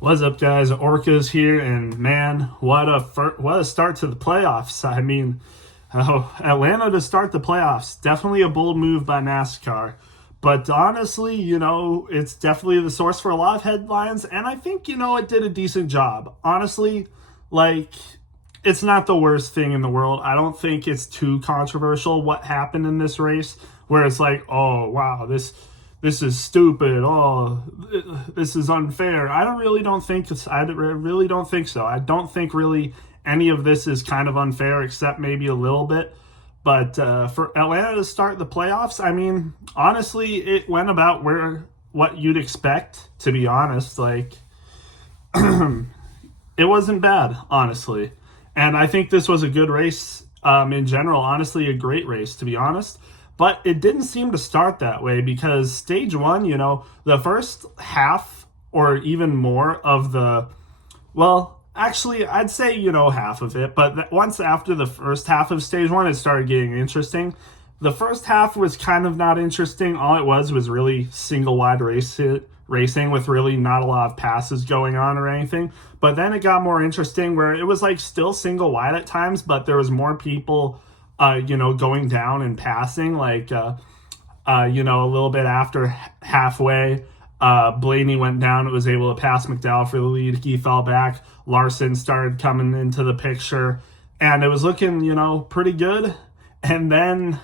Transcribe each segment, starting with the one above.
What's up, guys? Orcas here, and man, what a start to the playoffs. I mean, Atlanta to start the playoffs, definitely a bold move by NASCAR. But honestly, it's definitely the source for a lot of headlines, and I think, it did a decent job. Honestly, like, it's not the worst thing in the world. I don't think it's too controversial what happened in this race, where it's like, oh, wow, this is stupid. Oh, this is unfair. I really don't think so. I don't think really any of this is kind of unfair, except maybe a little bit. But for Atlanta to start the playoffs, I mean, honestly, it went about what you'd expect. To be honest, like it wasn't bad, honestly, and I think this was a good race in general. Honestly, a great race, to be honest. But it didn't seem to start that way because stage one, the first half or even more of actually, I'd say, half of it. But once after the first half of stage one, it started getting interesting. The first half was kind of not interesting. All it was really single wide racing with really not a lot of passes going on or anything. But then it got more interesting where it was like still single wide at times, but there was more people going down and passing, like, a little bit after halfway, Blaney went down. It was able to pass McDowell for the lead. He fell back. Larson started coming into the picture, and it was looking, pretty good. And then,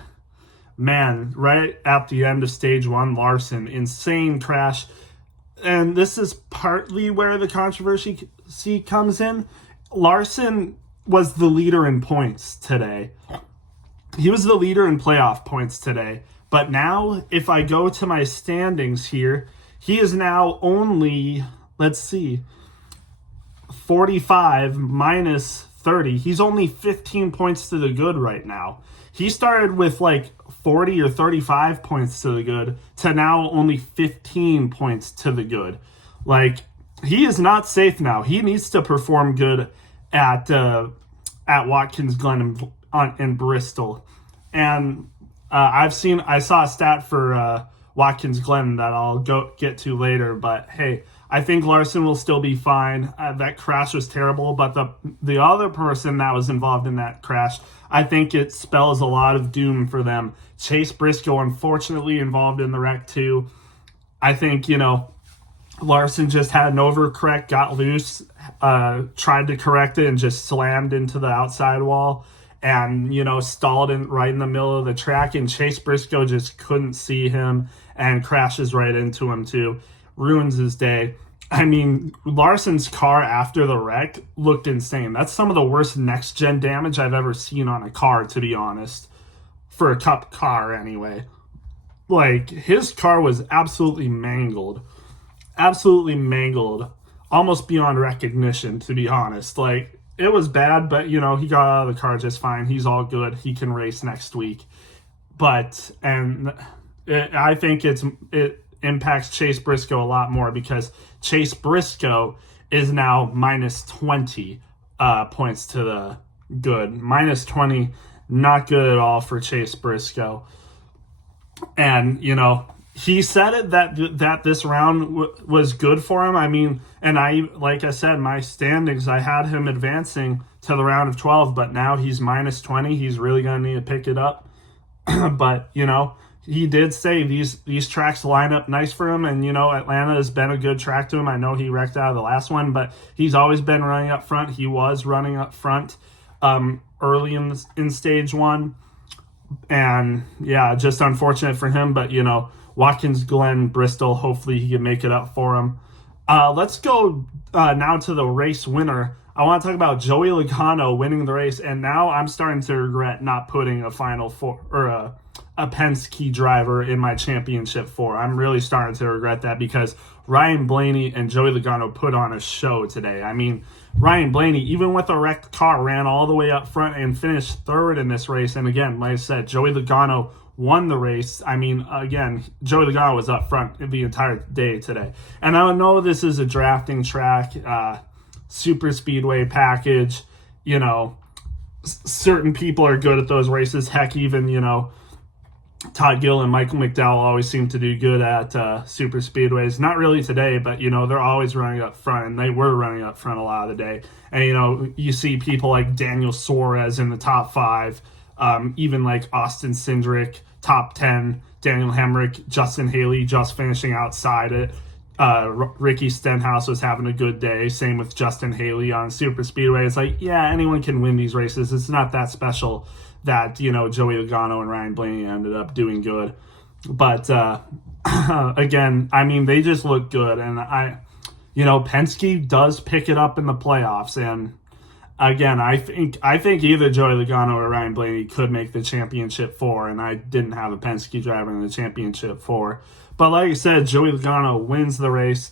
man, right at the end of stage one, Larson, insane crash. And this is partly where the controversy comes in. Larson was the leader in points today. He was the leader in playoff points today. But now, if I go to my standings here, he is now only, 45 minus 30. He's only 15 points to the good right now. He started with like 40 or 35 points to the good to now only 15 points to the good. Like, he is not safe now. He needs to perform good at Watkins Glen and Bristol. And I saw a stat for Watkins Glen that I'll get to later. But hey, I think Larson will still be fine. That crash was terrible, but the other person that was involved in that crash, I think it spells a lot of doom for them. Chase Briscoe, unfortunately, involved in the wreck too. I think, Larson just had an overcorrect, got loose, tried to correct it, and just slammed into the outside wall and, stalled right in the middle of the track. And Chase Briscoe just couldn't see him and crashes right into him too. Ruins his day. I mean, Larson's car after the wreck looked insane. That's some of the worst next-gen damage I've ever seen on a car, to be honest. For a Cup car, anyway. Like, his car was absolutely mangled. Absolutely mangled. Almost beyond recognition, to be honest. Like, it was bad, but, he got out of the car just fine. He's all good. He can race next week. But, I think it impacts Chase Briscoe a lot more because Chase Briscoe is now minus 20 points to the good. Minus 20, not good at all for Chase Briscoe. And, he said it that this round was good for him. I mean, and like I said, my standings, I had him advancing to the round of 12, but now he's minus 20. He's really going to need to pick it up. But, he did say these tracks line up nice for him, and, Atlanta has been a good track to him. I know he wrecked out of the last one, but he's always been running up front. He was running up front early in stage one. And, yeah, just unfortunate for him, but, Watkins Glen, Bristol, hopefully he can make it up for him. Let's go now to the race winner. I want to talk about Joey Logano winning the race, and now I'm starting to regret not putting a Final Four or a Penske driver in my championship four. I'm really starting to regret that because Ryan Blaney and Joey Logano put on a show today. I mean, Ryan Blaney, even with a wrecked car, ran all the way up front and finished third in this race. And again, like I said, Joey Logano won the race. I mean, again, Joey Logano was up front the entire day today. And I know this is a drafting track, super speedway package. Certain people are good at those races. Heck, even, Todd Gill and Michael McDowell always seem to do good at super speedways. Not really today, but they're always running up front, and they were running up front a lot of the day. And you see people like Daniel Suarez in the top 5, even like Austin Cindric top 10, Daniel Hemrick, Justin Haley just finishing outside it. Ricky Stenhouse was having a good day. Same with Justin Haley on super speedway. It's like, yeah, anyone can win these races. It's not that special that Joey Logano and Ryan Blaney ended up doing good. But again, I mean, they just look good, and Penske does pick it up in the playoffs. And again, I think either Joey Logano or Ryan Blaney could make the championship 4, and I didn't have a Penske driver in the championship 4. But like I said, Joey Logano wins the race,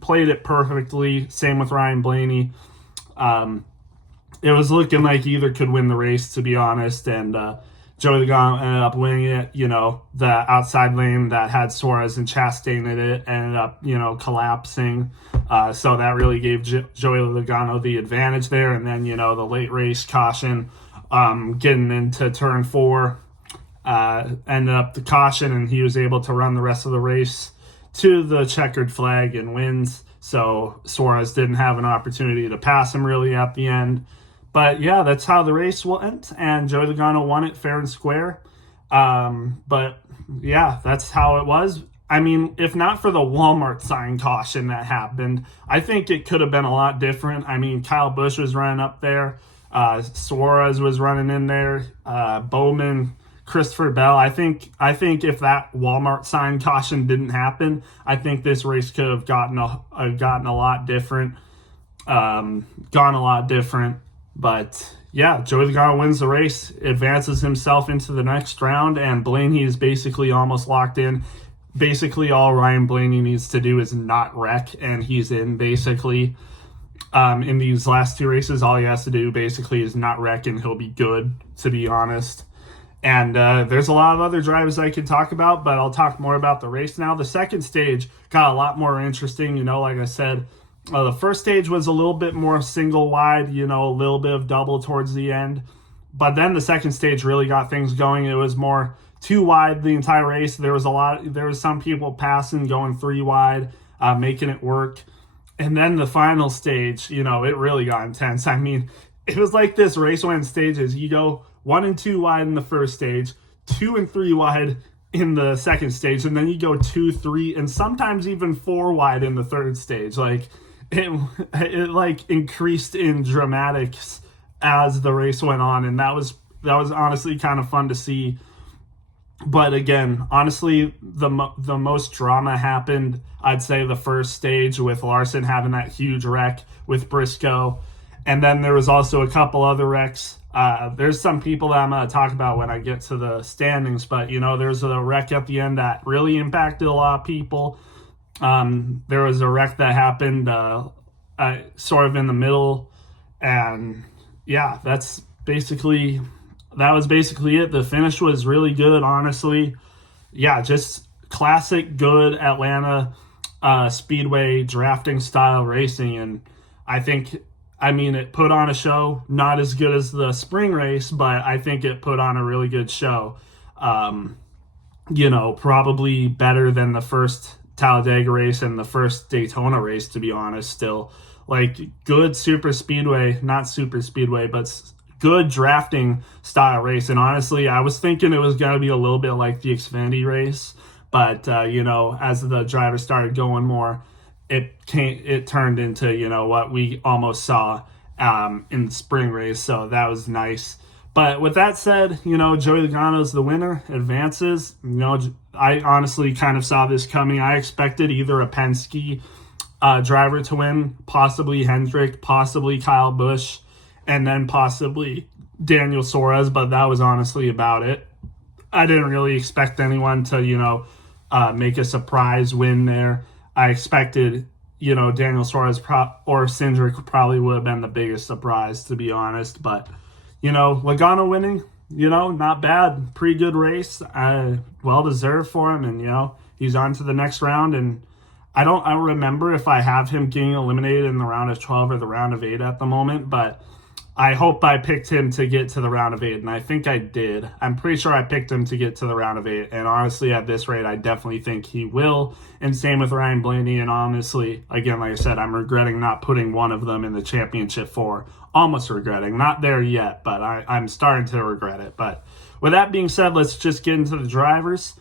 played it perfectly. Same with Ryan Blaney. It was looking like either could win the race, to be honest, and Joey Logano ended up winning it. The outside lane that had Suarez and Chastain in it ended up, collapsing. So that really gave Joey Logano the advantage there. And then, the late race caution, getting into turn 4, ended up the caution, and he was able to run the rest of the race to the checkered flag and wins. So Suarez didn't have an opportunity to pass him really at the end. But yeah, that's how the race went, and Joey Logano won it fair and square. But yeah, that's how it was. I mean, if not for the Walmart sign caution that happened, I think it could have been a lot different. I mean, Kyle Busch was running up there. Suarez was running in there. Bowman, Christopher Bell. I think if that Walmart sign caution didn't happen, I think this race could have gotten a lot different. Gone a lot different. But yeah, Joey Logano wins the race, advances himself into the next round, and Blaney is basically almost locked in. Basically, all Ryan Blaney needs to do is not wreck, and he's in basically. In these last 2 races, all he has to do basically is not wreck, and he'll be good, to be honest. And there's a lot of other drivers I could talk about, but I'll talk more about the race now. The second stage got a lot more interesting, like I said. The first stage was a little bit more single wide, a little bit of double towards the end. But then the second stage really got things going. It was more 2 wide the entire race. There was some people passing, going 3 wide, making it work. And then the final stage, it really got intense. I mean, it was like this race went in stages. You go 1 and 2 wide in the first stage, 2 and 3 wide in the second stage, and then you go 2, 3, and sometimes even 4 wide in the third stage. Like, it like increased in dramatics as the race went on, and that was honestly kind of fun to see. But again, honestly, the most drama happened, I'd say, the first stage with Larson having that huge wreck with Briscoe, and then there was also a couple other wrecks. There's some people that I'm going to talk about when I get to the standings, but there's a wreck at the end that really impacted a lot of people. There was a wreck that happened sort of in the middle, and yeah, that was basically it. The finish was really good, honestly. Yeah, just classic good Atlanta Speedway drafting style racing, and it put on a show. Not as good as the spring race, but I think it put on a really good show. Probably better than the first Talladega race and the first Daytona race, to be honest. Still, like, good super speedway, not super speedway, but good drafting style race. And honestly, I was thinking it was going to be a little bit like the Xfinity race, but as the drivers started going more, it turned into what we almost saw in the spring race. So that was nice. But with that said, Joey Logano's the winner, advances. I honestly kind of saw this coming. I expected either a Penske driver to win, possibly Hendrick, possibly Kyle Busch, and then possibly Daniel Suarez, but that was honestly about it. I didn't really expect anyone to, make a surprise win there. I expected, Daniel Suarez or Cindric probably would have been the biggest surprise, to be honest, but Logano winning, not bad. Pretty good race. Well deserved for him. And, he's on to the next round. And I don't remember if I have him getting eliminated in the round of 12 or the round of 8 at the moment. But I hope I picked him to get to the round of 8, and I think I did. I'm pretty sure I picked him to get to the round of 8, and honestly, at this rate, I definitely think he will. And same with Ryan Blaney, and honestly, again, like I said, I'm regretting not putting one of them in the championship 4. Almost regretting. Not there yet, but I'm starting to regret it. But with that being said, let's just get into the drivers.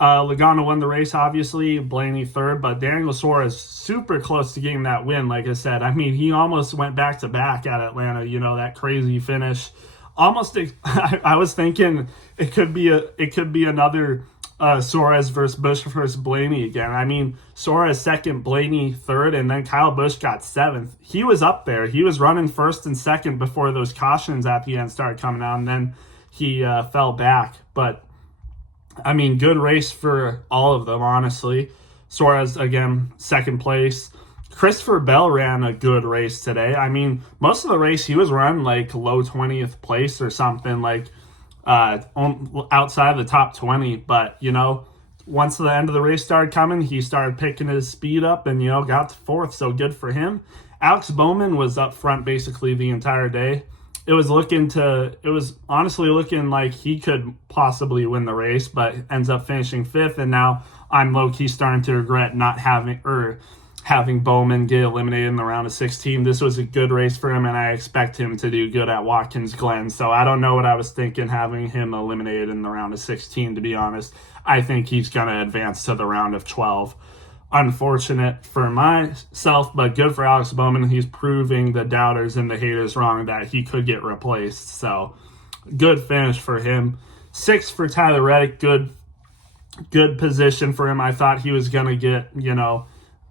Logano won the race, obviously. Blaney third, but Daniel Suarez super close to getting that win. Like I said, I mean, he almost went back to back at Atlanta. You know, that crazy finish. Almost, I was thinking it could be another Suarez versus Busch versus Blaney again. I mean, Suarez second, Blaney third, and then Kyle Busch got 7th. He was up there. He was running first and second before those cautions at the end started coming out, and then he fell back. But I mean, good race for all of them, honestly. Suarez, again, second place. Christopher Bell ran a good race today. I mean, most of the race he was running like low 20th place or something, like outside of the top 20. But, you know, once the end of the race started coming, he started picking his speed up and, you know, got to 4th. So good for him. Alex Bowman was up front basically the entire day. It was honestly looking like he could possibly win the race, but ends up finishing 5th. And now I'm low-key starting to regret not having Bowman get eliminated in the round of 16. This was a good race for him, and I expect him to do good at Watkins Glen. So I don't know what I was thinking having him eliminated in the round of 16, to be honest. I think he's going to advance to the round of 12. Unfortunate for myself, but good for Alex Bowman. He's proving the doubters and the haters wrong that he could get replaced. So good finish for him. 6th for Tyler Reddick. Good position for him. I thought he was going to get,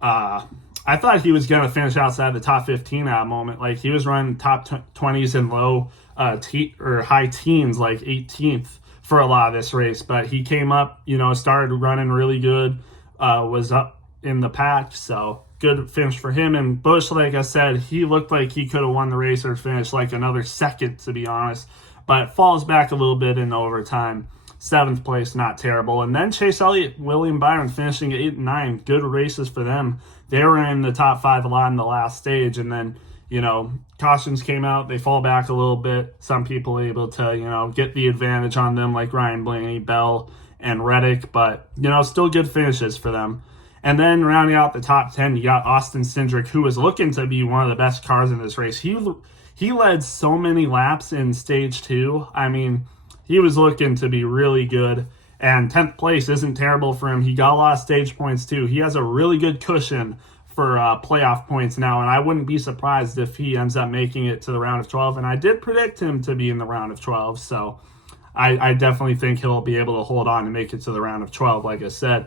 I thought he was going to finish outside the top 15 at a moment. Like, he was running top 20s and low or high teens, like 18th for a lot of this race. But he came up, started running really good, was up in the pack, so good finish for him. And Busch, like I said, he looked like he could have won the race or finished like another second, to be honest, but falls back a little bit in overtime. 7th place, not terrible. And then Chase Elliott, William Byron finishing 8 and 9. Good races for them. They were in the top 5 a lot in the last stage, and then cautions came out. They fall back a little bit. Some people able to get the advantage on them, like Ryan Blaney, Bell, and Reddick, but still good finishes for them. And then rounding out the top 10, you got Austin Cindric, who was looking to be one of the best cars in this race. He led so many laps in stage 2. I mean, he was looking to be really good. And 10th place isn't terrible for him. He got a lot of stage points too. He has a really good cushion for playoff points now, and I wouldn't be surprised if he ends up making it to the round of 12. And I did predict him to be in the round of 12, so I definitely think he'll be able to hold on and make it to the round of 12, like I said.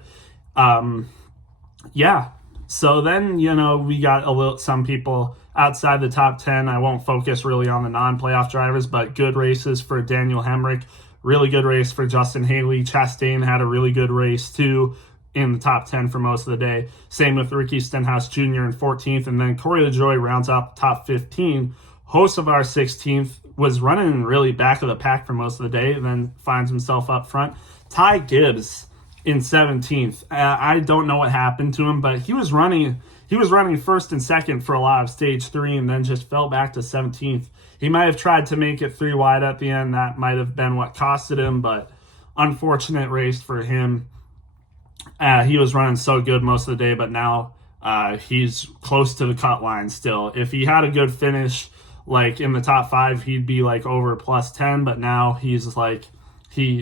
Yeah, so then, we got some people outside the top 10. I won't focus really on the non-playoff drivers, but good races for Daniel Hemrick. Really good race for Justin Haley. Chastain had a really good race, too, in the top 10 for most of the day. Same with Ricky Stenhouse Jr. in 14th, and then Corey LaJoie rounds out the top 15. Hocevar 16th was running really back of the pack for most of the day, and then finds himself up front. Ty Gibbs in 17th. I don't know what happened to him, but he was running first and second for a lot of stage 3 and then just fell back to 17th. He might have tried to make it 3 wide at the end. That might have been what costed him, but unfortunate race for him. He was running so good most of the day, but now he's close to the cut line still. If he had a good finish, like in the top 5, he'd be like over plus 10, but now he's like,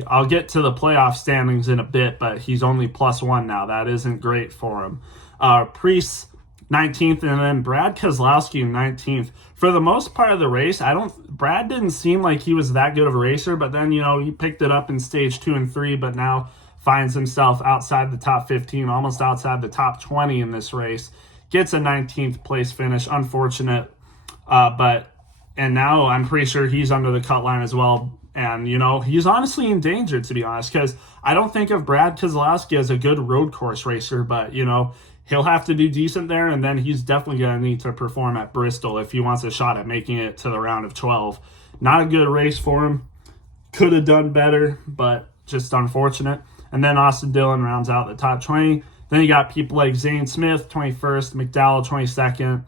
I'll get to the playoff standings in a bit, but he's only plus 1 now. That isn't great for him. Preece 19th, and then Brad Keselowski 19th. For the most part of the race, Brad didn't seem like he was that good of a racer, but then, he picked it up in stage 2 and 3, but now finds himself outside the top 15, almost outside the top 20 in this race. Gets a 19th place finish. Unfortunate, and now I'm pretty sure he's under the cut line as well. And, he's honestly in danger, to be honest, because I don't think of Brad Keselowski as a good road course racer, but, he'll have to do decent there, and then he's definitely going to need to perform at Bristol if he wants a shot at making it to the round of 12. Not a good race for him. Could have done better, but just unfortunate. And then Austin Dillon rounds out the top 20. Then you got people like Zane Smith, 21st, McDowell, 22nd,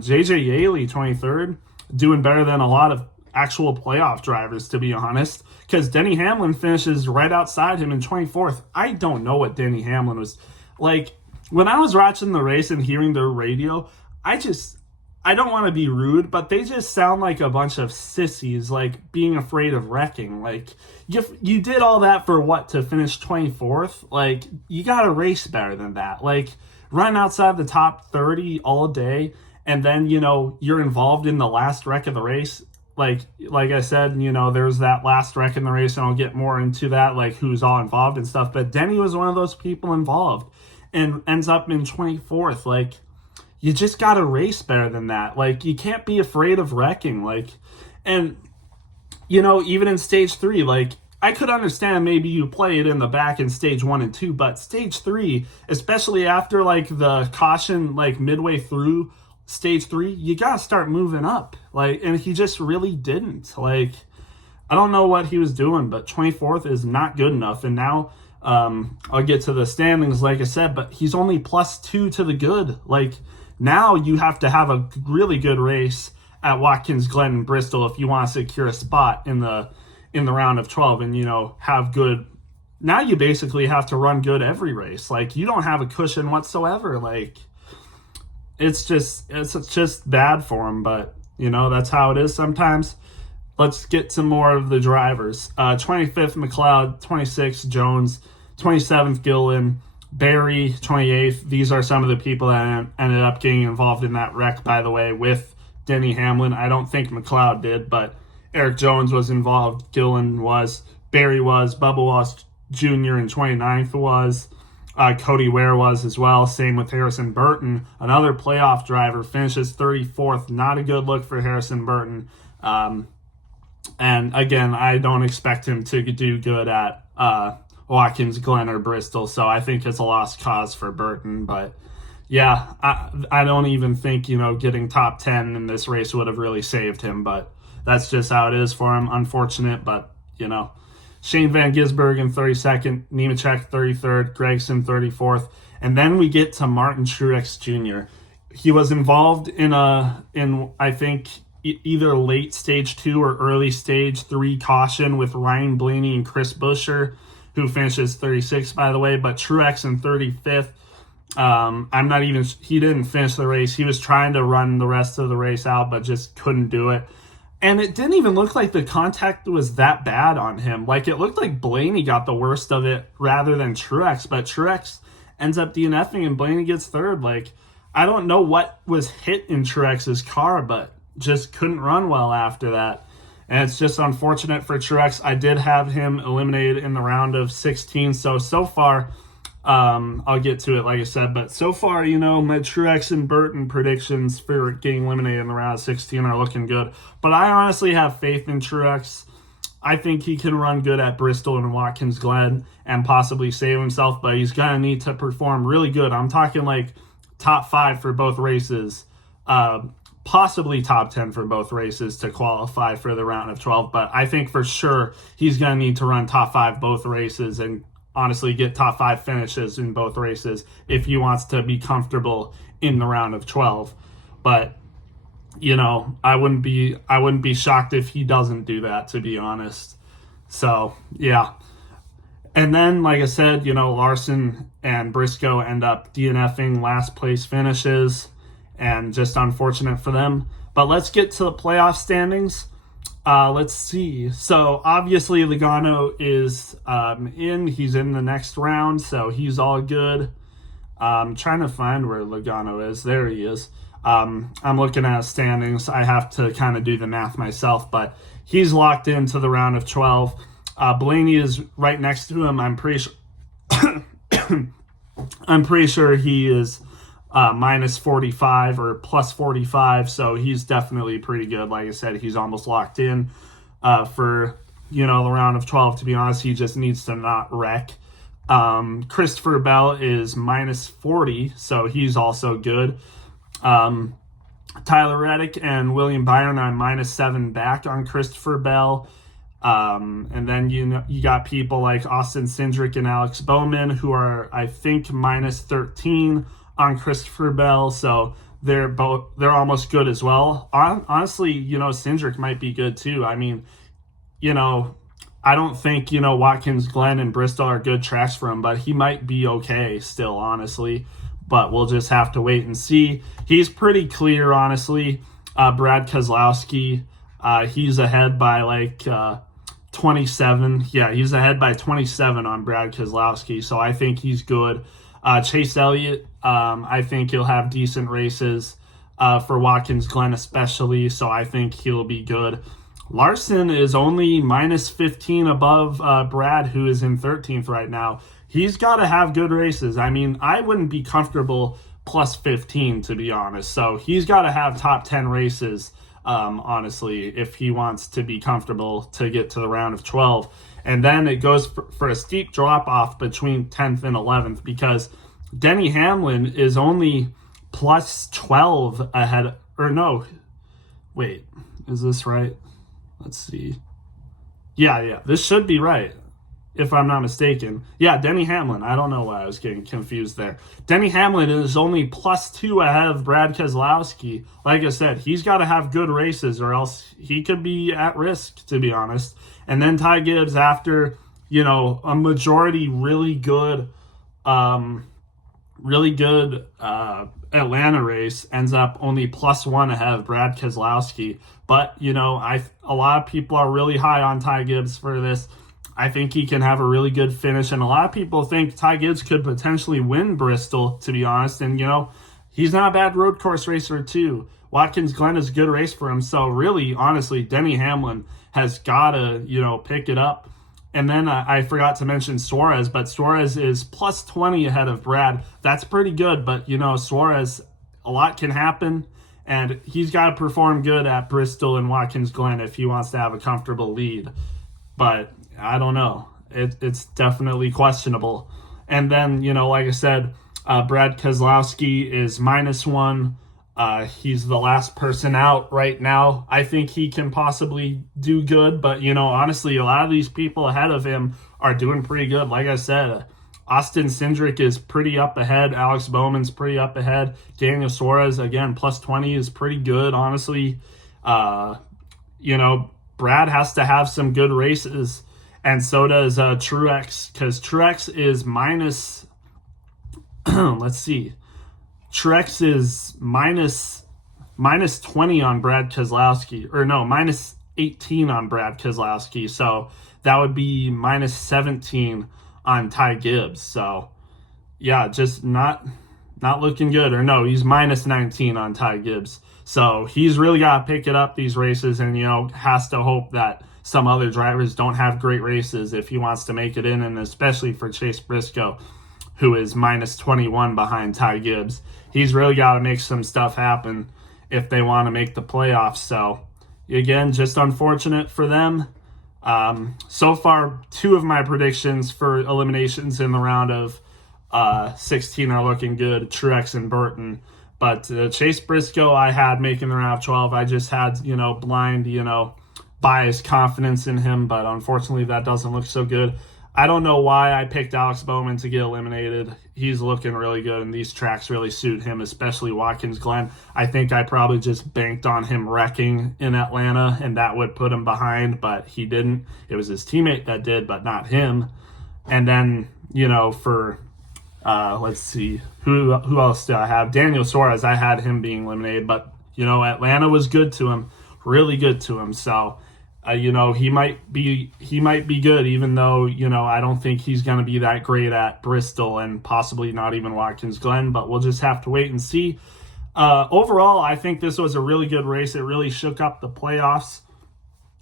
J.J. Yaley, 23rd. doing better than a lot of actual playoff drivers, to be honest, because Denny Hamlin finishes right outside him in 24th. I don't know what Denny Hamlin was like. When I was watching the race and hearing the radio, I don't want to be rude, but they just sound like a bunch of sissies, like being afraid of wrecking. Like, you did all that for what, to finish 24th? Like, you got to race better than that. Like, run outside the top 30 all day, and then, you're involved in the last wreck of the race. Like I said, there's that last wreck in the race, and I'll get more into that, like who's all involved and stuff. But Denny was one of those people involved and ends up in 24th. Like, you just got to race better than that. Like, you can't be afraid of wrecking. Like, and, even in stage 3, like, I could understand maybe you play it in the back in stage 1 and 2, but stage 3, especially after, like, the caution, like, midway through stage 3, you gotta start moving up. Like, and he just really didn't. Like, I don't know what he was doing, but 24th is not good enough. And now I'll get to the standings, like I said, but he's only +2 to the good. Like, now you have to have a really good race at Watkins Glen and Bristol if you want to secure a spot in the round of 12 and have good. Now you basically have to run good every race. Like, you don't have a cushion whatsoever. Like, it's just bad for him, but that's how it is sometimes. Let's get to more of the drivers. 25th McLeod, 26th Jones, 27th Gillen, Barry 28th. These are some of the people that ended up getting involved in that wreck, by the way, with Denny Hamlin. I don't think McLeod did, but Eric Jones was involved, Gillen was, Barry was, Bubba Wallace Jr. in 29th was, Cody Ware was as well. Same with Harrison Burton, another playoff driver, finishes 34th. Not a good look for Harrison Burton. And again, I don't expect him to do good at Watkins Glen or Bristol, so I think it's a lost cause for Burton. But yeah, I don't even think getting top 10 in this race would have really saved him. But that's just how it is for him. Unfortunate, but Shane Van Gisbergen in 32nd, Nemechek 33rd, Gregson 34th, and then we get to Martin Truex Jr. He was involved in I think either late stage 2 or early stage 3 caution with Ryan Blaney and Chris Buescher, who finishes 36th, by the way, but Truex in 35th. He didn't finish the race. He was trying to run the rest of the race out, but just couldn't do it. And it didn't even look like the contact was that bad on him. Like, it looked like Blaney got the worst of it rather than Truex, but Truex ends up DNFing and Blaney gets third. Like, I don't know what was hit in Truex's car, but just couldn't run well after that. And it's just unfortunate for Truex. I did have him eliminated in the round of 16, so far, I'll get to it, like I said, but so far, my Truex and Burton predictions for getting eliminated in the round of 16 are looking good. But I honestly have faith in Truex. I think he can run good at Bristol and Watkins Glen and possibly save himself, but he's going to need to perform really good. I'm talking like top 5 for both races, possibly top 10 for both races to qualify for the round of 12. But I think for sure he's going to need to run top 5 both races and honestly get top 5 finishes in both races if he wants to be comfortable in the round of 12. But I wouldn't be shocked if he doesn't do that, to be honest. So yeah. And then, like I said, Larson and Briscoe end up DNFing last place finishes, and just unfortunate for them. But let's get to the playoff standings. Let's see. So obviously Logano is in. He's in the next round, so he's all good. I'm trying to find where Logano is. There he is. I'm looking at standings. I have to kind of do the math myself, but he's locked into the round of 12. Blaney is right next to him. I'm pretty sure. I'm pretty sure he is minus 45 or plus 45, so he's definitely pretty good. Like I said, he's almost locked in for the round of 12. To be honest, he just needs to not wreck. Christopher Bell is minus 40, so he's also good. Tyler Reddick and William Byron are minus 7 back on Christopher Bell. And then you got people like Austin Cindric and Alex Bowman who are, I think, minus 13 on Christopher Bell. So they're almost good as well. Honestly, Cindric might be good too. I mean, I don't think, Watkins, Glen, and Bristol are good tracks for him, but he might be okay still, honestly. But we'll just have to wait and see. He's pretty clear, honestly. Brad Keselowski, he's ahead by like 27. Yeah, he's ahead by 27 on Brad Keselowski, so I think he's good. Chase Elliott, I think he'll have decent races for Watkins Glen especially, so I think he'll be good. Larson is only minus 15 above Brad, who is in 13th right now. He's got to have good races. I mean, I wouldn't be comfortable plus 15, to be honest. So he's got to have top 10 races, honestly, if he wants to be comfortable to get to the round of 12. And then it goes for a steep drop-off between 10th and 11th because Denny Hamlin is only plus 12 ahead. Or no, wait, is this right? Let's see. Yeah, this should be right, if I'm not mistaken. Yeah, Denny Hamlin. I don't know why I was getting confused there. Denny Hamlin is only plus 2 ahead of Brad Keselowski. Like I said, he's got to have good races or else he could be at risk, to be honest. And then Ty Gibbs, after, a majority really good Atlanta race, ends up only plus 1 ahead of Brad Keselowski. But, a lot of people are really high on Ty Gibbs for this. I think he can have a really good finish. And a lot of people think Ty Gibbs could potentially win Bristol, to be honest. And, he's not a bad road course racer, too. Watkins Glen is a good race for him. So, really, honestly, Denny Hamlin has got to, pick it up. And then I forgot to mention Suarez, but Suarez is plus 20 ahead of Brad. That's pretty good, but, Suarez, a lot can happen. And he's got to perform good at Bristol and Watkins Glen if he wants to have a comfortable lead. But I don't know. It's definitely questionable. And then, like I said, Brad Keselowski is minus 1. He's the last person out right now. I think he can possibly do good. But, honestly, a lot of these people ahead of him are doing pretty good. Like I said, Austin Cindric is pretty up ahead. Alex Bowman's pretty up ahead. Daniel Suarez, again, plus 20 is pretty good, honestly. Brad has to have some good races, and so does Truex, because Truex is minus, let's see, Truex is minus 20 on Brad Keselowski, or no, minus 18 on Brad Keselowski, so that would be minus 17 on Ty Gibbs. So yeah, just not looking good. Or no, he's minus 19 on Ty Gibbs. So he's really got to pick it up these races, and has to hope that some other drivers don't have great races if he wants to make it in, and especially for Chase Briscoe, who is minus 21 behind Ty Gibbs. He's really got to make some stuff happen if they want to make the playoffs. So again, just unfortunate for them. So far, 2 of my predictions for eliminations in the round of 16 are looking good, Truex and Burton. But Chase Briscoe, I had making the round of 12. I just had, blind, biased confidence in him. But unfortunately, that doesn't look so good. I don't know why I picked Alex Bowman to get eliminated. He's looking really good, and these tracks really suit him, especially Watkins Glen. I think I probably just banked on him wrecking in Atlanta, and that would put him behind, but he didn't. It was his teammate that did, but not him. And then, for, let's see, who else did I have? Daniel Suarez, I had him being eliminated, but, Atlanta was good to him, really good to him, so... he might be good, even though, I don't think he's going to be that great at Bristol and possibly not even Watkins Glen, but we'll just have to wait and see. Overall, I think this was a really good race. It really shook up the playoffs.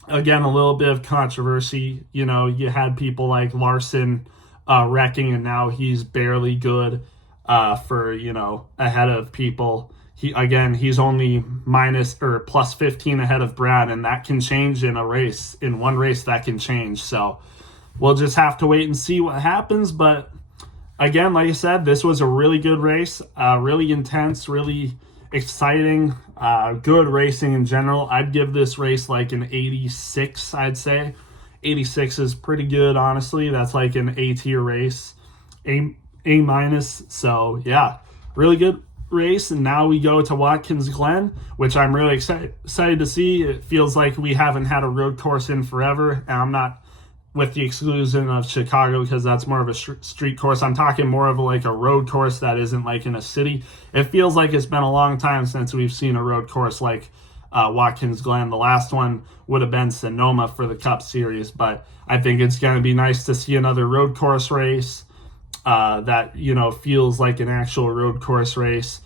Again, a little bit of controversy. You had people like Larson wrecking, and now he's barely good for, ahead of people. He's only minus or plus 15 ahead of Brad, and that can change in a race. In one race, that can change. So we'll just have to wait and see what happens. But again, like I said, this was a really good race, really intense, really exciting, good racing in general. I'd give this race like an 86, I'd say. 86 is pretty good, honestly. That's like an A-tier race, A minus. So yeah, really good race, and now we go to Watkins Glen, which I'm really excited to see. It feels like we haven't had a road course in forever, and I'm not with the exclusion of Chicago because that's more of a street course. I'm talking more of like a road course that isn't like in a city. It feels like it's been a long time since we've seen a road course like Watkins Glen. The last one would have been Sonoma for the Cup Series, but I think it's going to be nice to see another road course race that, you know, feels like an actual road course race.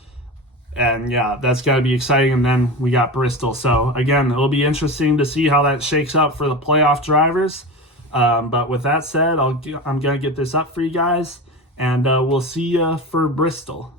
And yeah, that's going to be exciting. And then we got Bristol. So again, it'll be interesting to see how that shakes up for the playoff drivers. But with that said, I'm going to get this up for you guys, and we'll see you for Bristol.